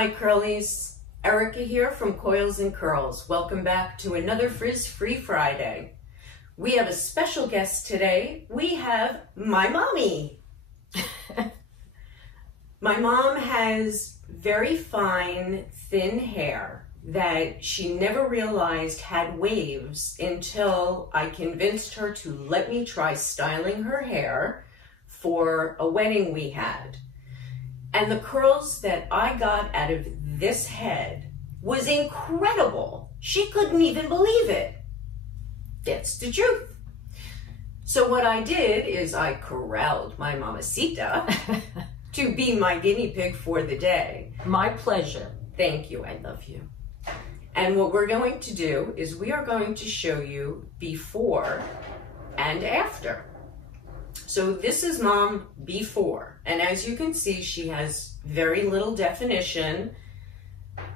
my curlies. Erica here from Coils and Curls. Welcome back to another Frizz-Free Friday. We have a special guest today. We have my mommy. My mom has very fine, thin hair that she never realized had waves until I convinced her to let me try styling her hair for a wedding we had. And the curls that I got out of this head was incredible. She couldn't even believe it. That's the truth. So what I did is I corralled my mamacita to be my guinea pig for the day. My pleasure. Thank you, I love you. And what we're going to do is we are going to show you before and after. So this is mom before, and as you can see, she has very little definition.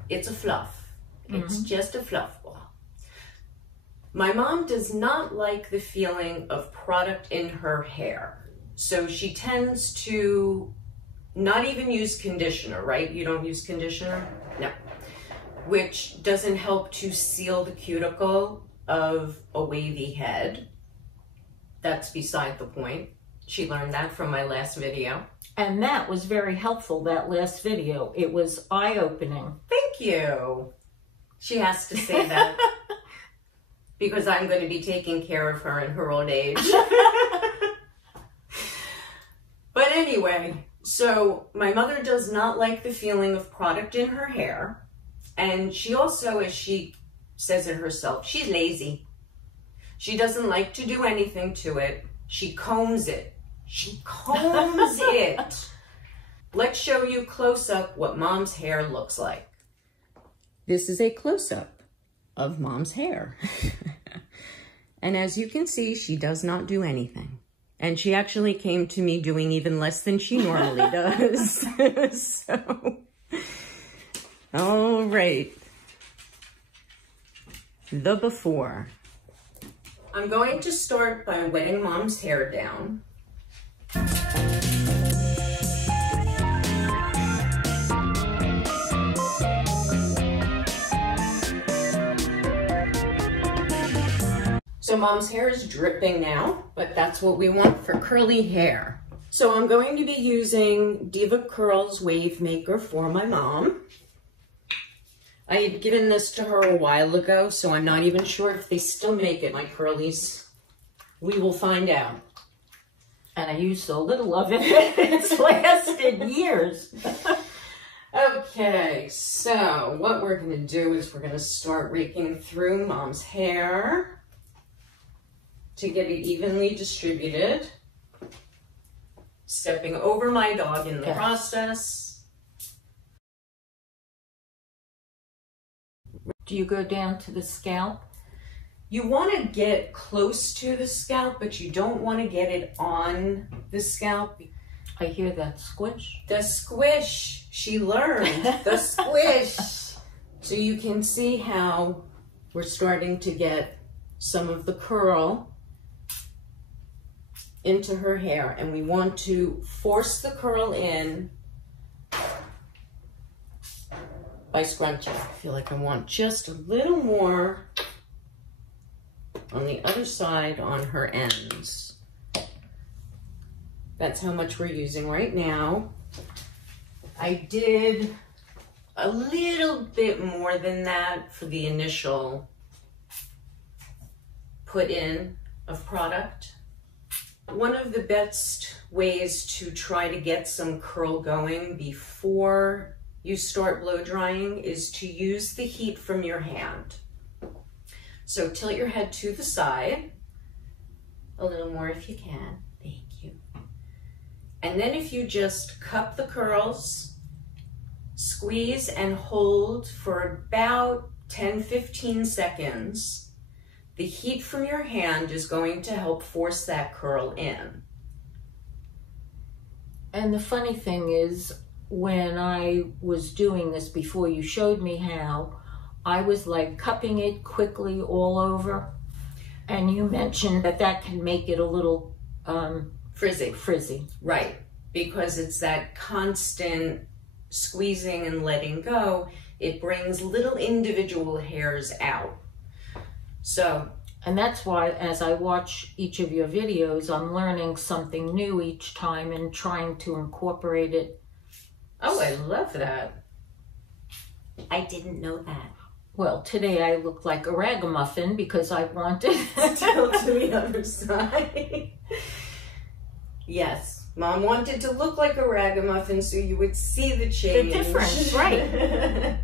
It's a fluff. It's just a fluff ball. My mom does not like the feeling of product in her hair. So she tends to not even use conditioner, right? You don't use conditioner? No. Which doesn't help to seal the cuticle of a wavy head. That's beside the point. She learned that from my last video. And that was very helpful, that last video. It was eye-opening. Thank you. She has to say that because I'm going to be taking care of her in her old age. But anyway, so my mother does not like the feeling of product in her hair. And she also, as she says it herself, she's lazy. She doesn't like to do anything to it. She combs it. She combs it. Let's show you close up what mom's hair looks like. This is a close up of mom's hair. And as you can see, she does not do anything. And she actually came to me doing even less than she normally does. So, all right. The before. I'm going to start by wetting mom's hair down. So mom's hair is dripping now, but that's what we want for curly hair. So I'm going to be using Diva Curls Wave Maker for my mom. I had given this to her a while ago, so I'm not even sure if they still make it, my curlies. We will find out. And I used so little of it, it's lasted years. Okay, so what we're gonna do is we're gonna start raking through mom's hair to get it evenly distributed. Stepping over my dog in the process. Do you go down to the scalp? You want to get close to the scalp, but you don't want to get it on the scalp. I hear that squish. The squish. She learned. The squish. So you can see how we're starting to get some of the curl into her hair. And we want to force the curl in by scrunching. I feel like I want just a little more on the other side on her ends. That's how much we're using right now. I did a little bit more than that for the initial put in of product. One of the best ways to try to get some curl going before you start blow drying is to use the heat from your hand. So tilt your head to the side, a little more if you can, thank you. And then if you just cup the curls, squeeze and hold for about 10-15 seconds, the heat from your hand is going to help force that curl in. And the funny thing is, when I was doing this before you showed me how, I was like cupping it quickly all over. And you mentioned that that can make it a little frizzy. Frizzy. Right, because it's that constant squeezing and letting go, it brings little individual hairs out. So, and that's why as I watch each of your videos, I'm learning something new each time and trying to incorporate it. Oh, I love that. I didn't know that. Well, today I look like a ragamuffin because I wanted to go to the other side. Yes, Mom wanted to look like a ragamuffin so you would see the change. The difference, right.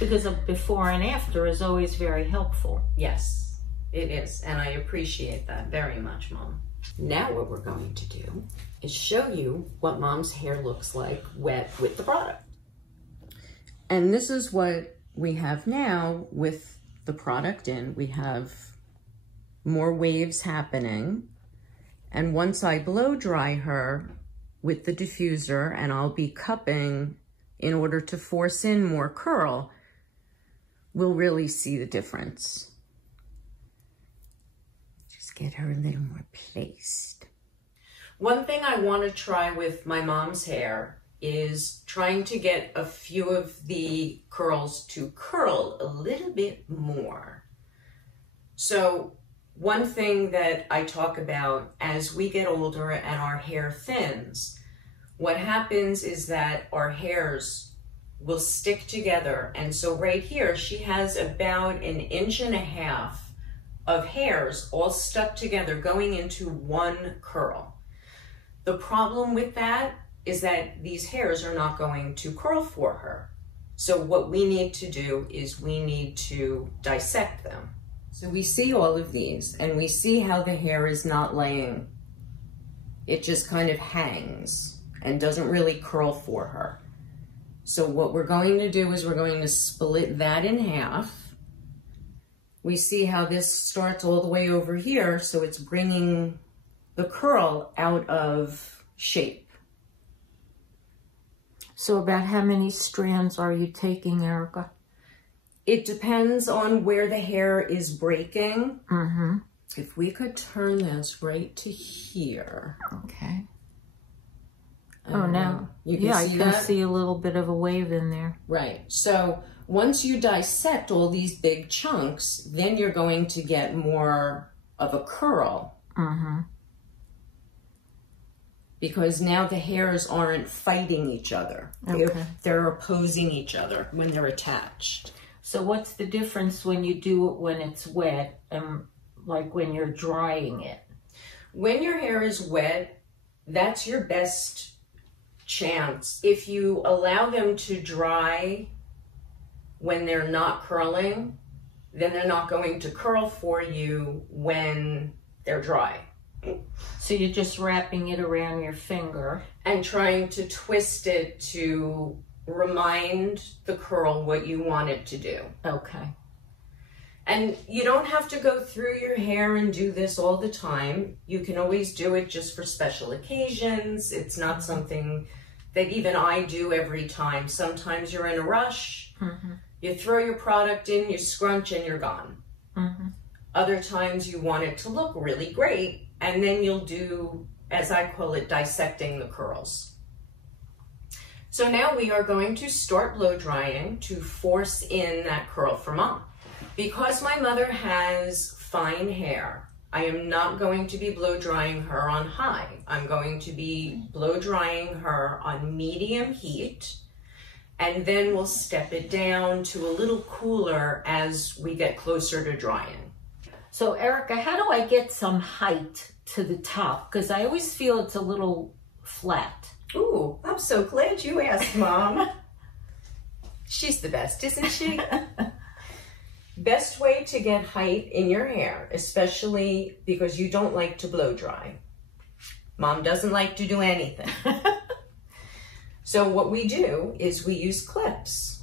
Because of before and after is always very helpful. Yes, it is. And I appreciate that very much, Mom. Now what we're going to do is show you what Mom's hair looks like wet with the product. And this is what we have now with the product in. We have more waves happening. And once I blow dry her with the diffuser, and I'll be cupping in order to force in more curl, we'll really see the difference. Just get her a little more placed. One thing I want to try with my mom's hair is trying to get a few of the curls to curl a little bit more. So one thing that I talk about as we get older and our hair thins, what happens is that our hairs will stick together. And so right here, she has about 1.5 inches of hairs all stuck together going into one curl. The problem with that is that these hairs are not going to curl for her. So what we need to do is we need to dissect them. So we see all of these and we see how the hair is not laying. It just kind of hangs and doesn't really curl for her. So what we're going to do is we're going to split that in half. We see how this starts all the way over here, so it's bringing the curl out of shape. So about how many strands are you taking, Erica? It depends on where the hair is breaking. Mm-hmm. If we could turn this right to here. Okay. Oh, now. You can see I can see a little bit of a wave in there. Right. So once you dissect all these big chunks, then you're going to get more of a curl. Mm-hmm. Because now the hairs aren't fighting each other. Okay. They're opposing each other when they're attached. So what's the difference when you do it when it's wet and like when you're drying it? When your hair is wet, that's your best chance. If you allow them to dry when they're not curling, then they're not going to curl for you when they're dry. So you're just wrapping it around your finger and trying to twist it to remind the curl what you want it to do. Okay. And you don't have to go through your hair and do this all the time. You can always do it just for special occasions. It's not something that even I do every time. Sometimes you're in a rush, you throw your product in, you scrunch, and you're gone. Other times you want it to look really great, and then you'll do, as I call it, dissecting the curls. So now we are going to start blow drying to force in that curl for Mom. Because my mother has fine hair, I am not going to be blow drying her on high. I'm going to be blow drying her on medium heat, and then we'll step it down to a little cooler as we get closer to drying. So Erica, how do I get some height to the top? Because I always feel it's a little flat. Ooh, I'm so glad you asked, Mom. She's the best, isn't she? Best way to get height in your hair, especially because you don't like to blow dry. Mom doesn't like to do anything. So what we do is we use clips.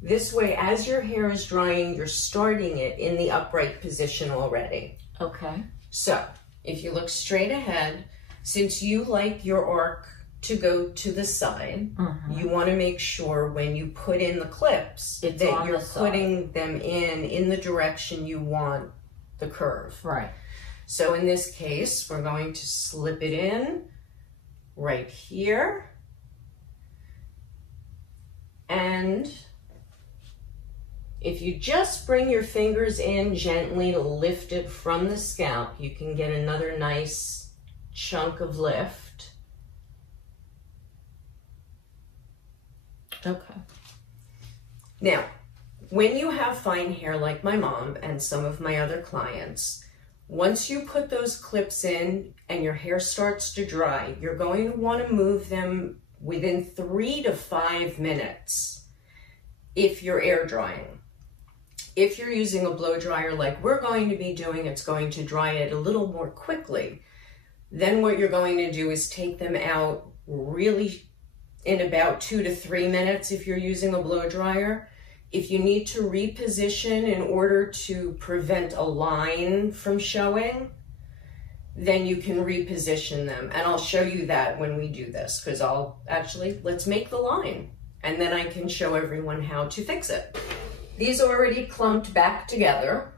This way, as your hair is drying, you're starting it in the upright position already. Okay. So if you look straight ahead, since you like your arc to go to the side, you want to make sure when you put in the clips that you're putting them in the direction you want the curve. Right. So in this case, we're going to slip it in right here. And if you just bring your fingers in gently to lift it from the scalp, you can get another nice chunk of lift. Okay. Now, when you have fine hair like my mom and some of my other clients, once you put those clips in and your hair starts to dry, you're going to want to move them within 3 to 5 minutes if you're air drying. If you're using a blow dryer like we're going to be doing, it's going to dry it a little more quickly. Then what you're going to do is take them out really in about 2 to 3 minutes if you're using a blow dryer. If you need to reposition in order to prevent a line from showing, then you can reposition them. And I'll show you that when we do this, because let's make the line and then I can show everyone how to fix it. These are already clumped back together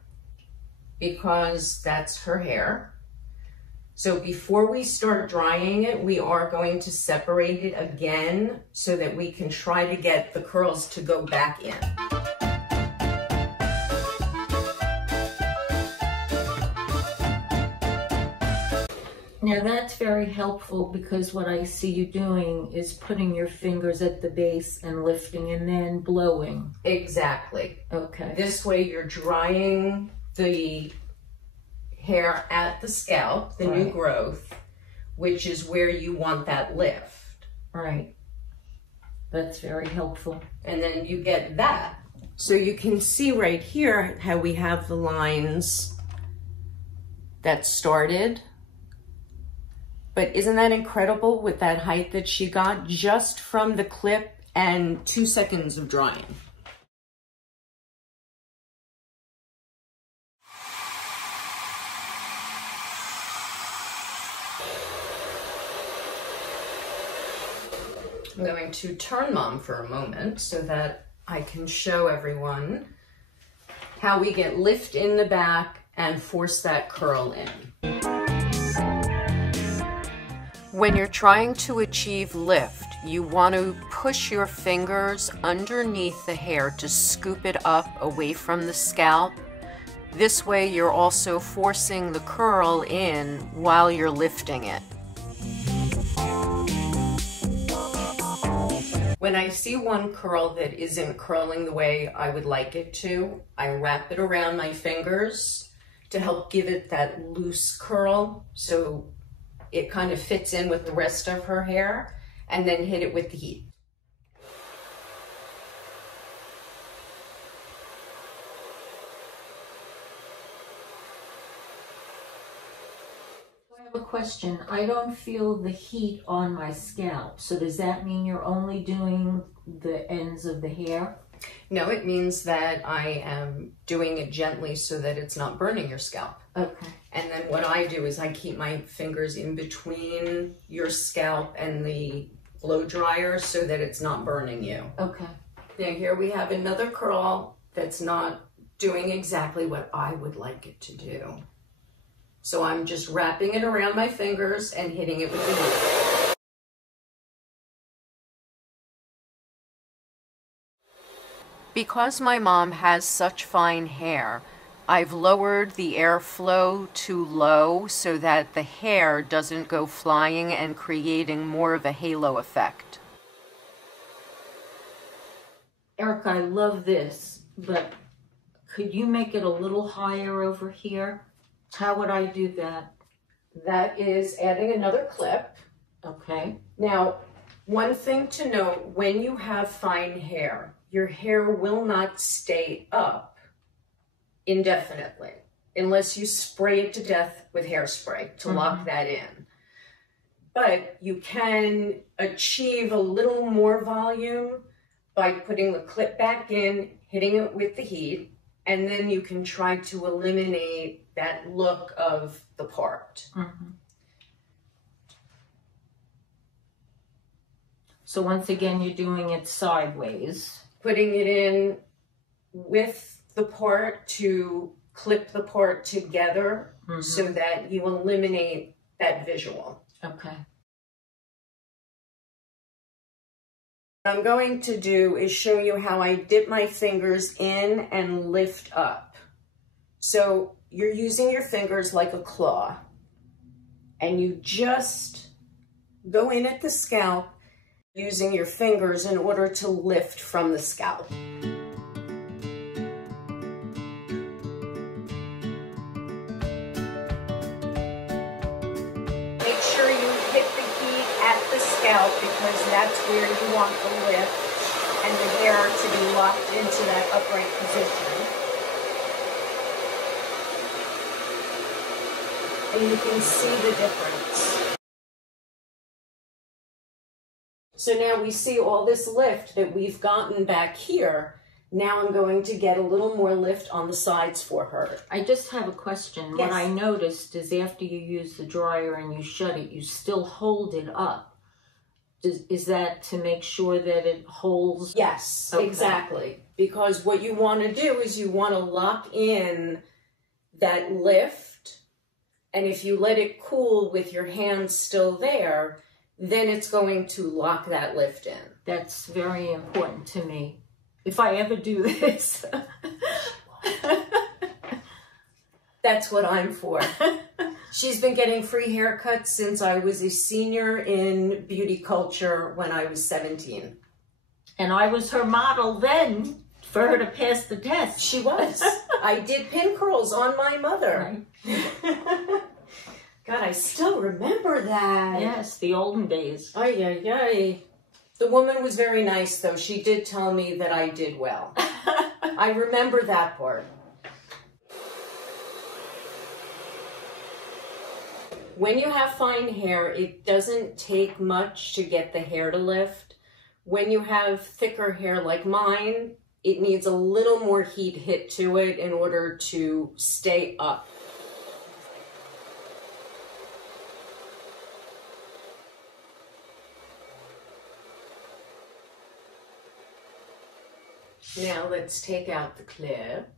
because that's her hair. So before we start drying it, we are going to separate it again so that we can try to get the curls to go back in. Now that's very helpful because what I see you doing is putting your fingers at the base and lifting and then blowing. Exactly. Okay. This way you're drying the hair at the scalp, the new growth, which is where you want that lift. Right. That's very helpful. And then you get that. So you can see right here how we have the lines that started. But isn't that incredible with that height that she got just from the clip and 2 seconds of drying? I'm going to turn Mom for a moment so that I can show everyone how we get lift in the back and force that curl in. When you're trying to achieve lift, you want to push your fingers underneath the hair to scoop it up away from the scalp. This way you're also forcing the curl in while you're lifting it. When I see one curl that isn't curling the way I would like it to, I wrap it around my fingers to help give it that loose curl so it kind of fits in with the rest of her hair, and then hit it with the heat. I have a question. I don't feel the heat on my scalp. So does that mean you're only doing the ends of the hair? No, it means that I am doing it gently so that it's not burning your scalp. Okay. And then what I do is I keep my fingers in between your scalp and the blow dryer so that it's not burning you. Okay. Now here we have another curl that's not doing exactly what I would like it to do. So I'm just wrapping it around my fingers and hitting it with the heat. Because my mom has such fine hair, I've lowered the airflow to low so that the hair doesn't go flying and creating more of a halo effect. Erica, I love this, but could you make it a little higher over here? How would I do that? That is adding another clip. Okay. Now, one thing to note, when you have fine hair, your hair will not stay up indefinitely unless you spray it to death with hairspray to lock that in. But you can achieve a little more volume by putting the clip back in, hitting it with the heat, and then you can try to eliminate that look of the part. So once again, you're doing it sideways. Putting it in with the part to clip the part together so that you eliminate that visual. Okay. What I'm going to do is show you how I dip my fingers in and lift up. So you're using your fingers like a claw, and you just go in at the scalp using your fingers in order to lift from the scalp. Make sure you hit the heat at the scalp because that's where you want the lift and the hair to be locked into that upright position. And you can see the difference. So now we see all this lift that we've gotten back here. Now I'm going to get a little more lift on the sides for her. I just have a question. Yes. What I noticed is after you use the dryer and you shut it, you still hold it up. Is that to make sure that it holds? Yes, okay. Exactly. Because what you want to do is you want to lock in that lift. And if you let it cool with your hands still there, then it's going to lock that lift in. That's very important to me. If I ever do this. That's what I'm for. She's been getting free haircuts since I was a senior in beauty culture when I was 17. And I was her model then for her to pass the test. She was. I did pin curls on my mother. Right. God, I still remember that. Yes, the olden days. Ay, ay, ay. The woman was very nice, though. She did tell me that I did well. I remember that part. When you have fine hair, it doesn't take much to get the hair to lift. When you have thicker hair like mine, it needs a little more heat hit to it in order to stay up. Now let's take out the clip.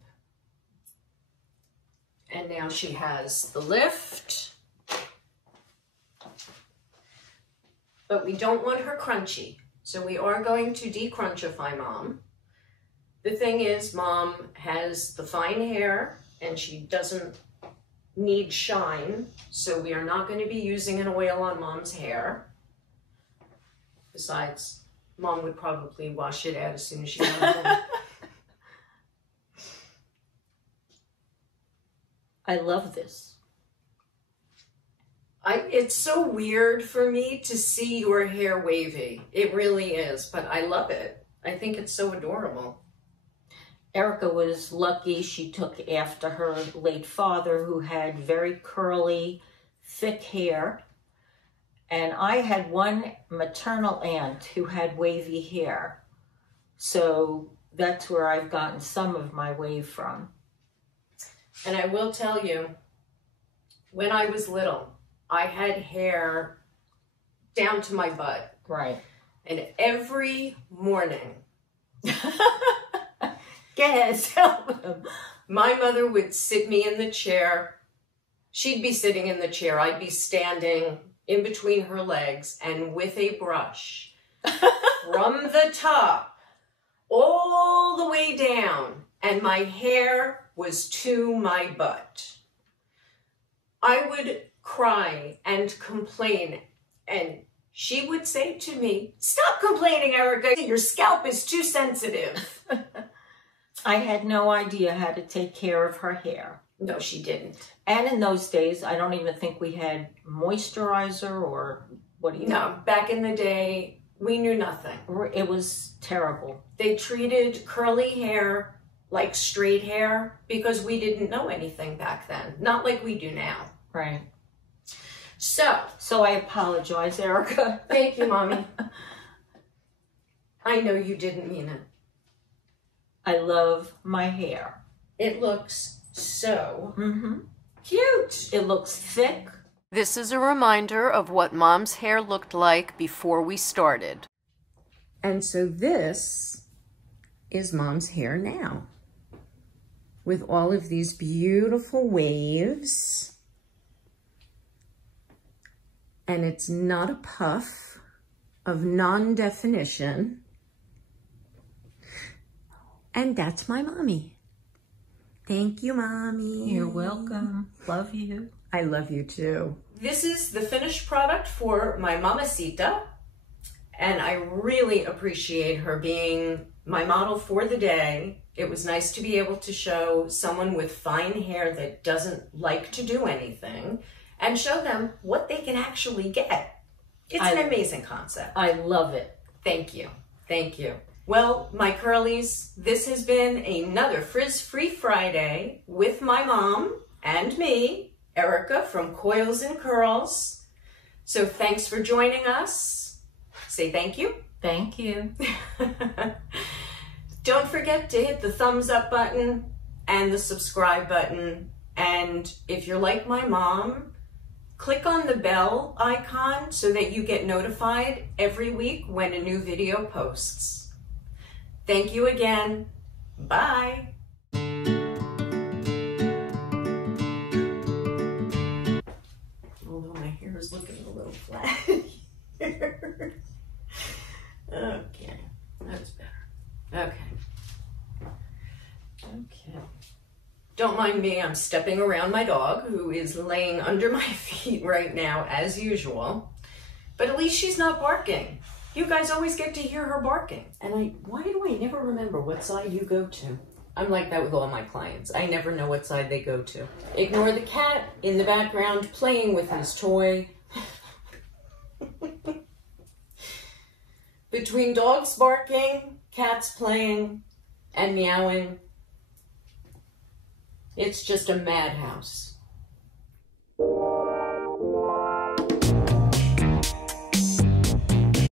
And now she has the lift. But we don't want her crunchy. So we are going to decrunchify Mom. The thing is, Mom has the fine hair and she doesn't need shine. So we are not going to be using an oil on Mom's hair. Besides, Mom would probably wash it out as soon as she got home. I love this. It's so weird for me to see your hair wavy. It really is, but I love it. I think it's so adorable. Erica was lucky. She took after her late father, who had very curly, thick hair. And I had one maternal aunt who had wavy hair. So that's where I've gotten some of my wave from. And I will tell you, when I was little, I had hair down to my butt. Right. And every morning, Yes. my mother would sit me in the chair. She'd be sitting in the chair. I'd be standing in between her legs, and with a brush from the top all the way down, and my hair was to my butt. I would cry and complain, and she would say to me, "Stop complaining, Erica. Your scalp is too sensitive." I had no idea how to take care of her hair. No, she didn't. And in those days, I don't even think we had moisturizer or what do you know? No, back in the day, we knew nothing. It was terrible. They treated curly hair like straight hair because we didn't know anything back then. Not like we do now. Right. So I apologize, Erica. thank you, Mommy. I know you didn't mean it. I love my hair. It looks so cute. It looks thick. This is a reminder of what Mom's hair looked like before we started. And so this is Mom's hair now, with all of these beautiful waves. And it's not a puff of non-definition. And that's my mommy. Thank you, Mommy. You're welcome. Love you. I love you too. This is the finished product for my mamacita, and I really appreciate her being my model for the day. It was nice to be able to show someone with fine hair that doesn't like to do anything and show them what they can actually get. It's an amazing concept. I love it. Thank you. Thank you. Well, my curlies, this has been another Frizz-Free Friday with my mom and me, Erica from Coils and Curls. So thanks for joining us. Say thank you. Thank you. Don't forget to hit the thumbs up button and the subscribe button. And if you're like my mom, click on the bell icon so that you get notified every week when a new video posts. Thank you again. Bye. Although my hair is looking a little flat here. Okay, that's better. Okay. Don't mind me, I'm stepping around my dog who is laying under my feet right now as usual. But at least she's not barking. You guys always get to hear her barking. And why do I never remember what side you go to? I'm like that with all my clients. I never know what side they go to. Ignore the cat in the background playing with his toy. Between dogs barking, cats playing, and meowing, it's just a madhouse.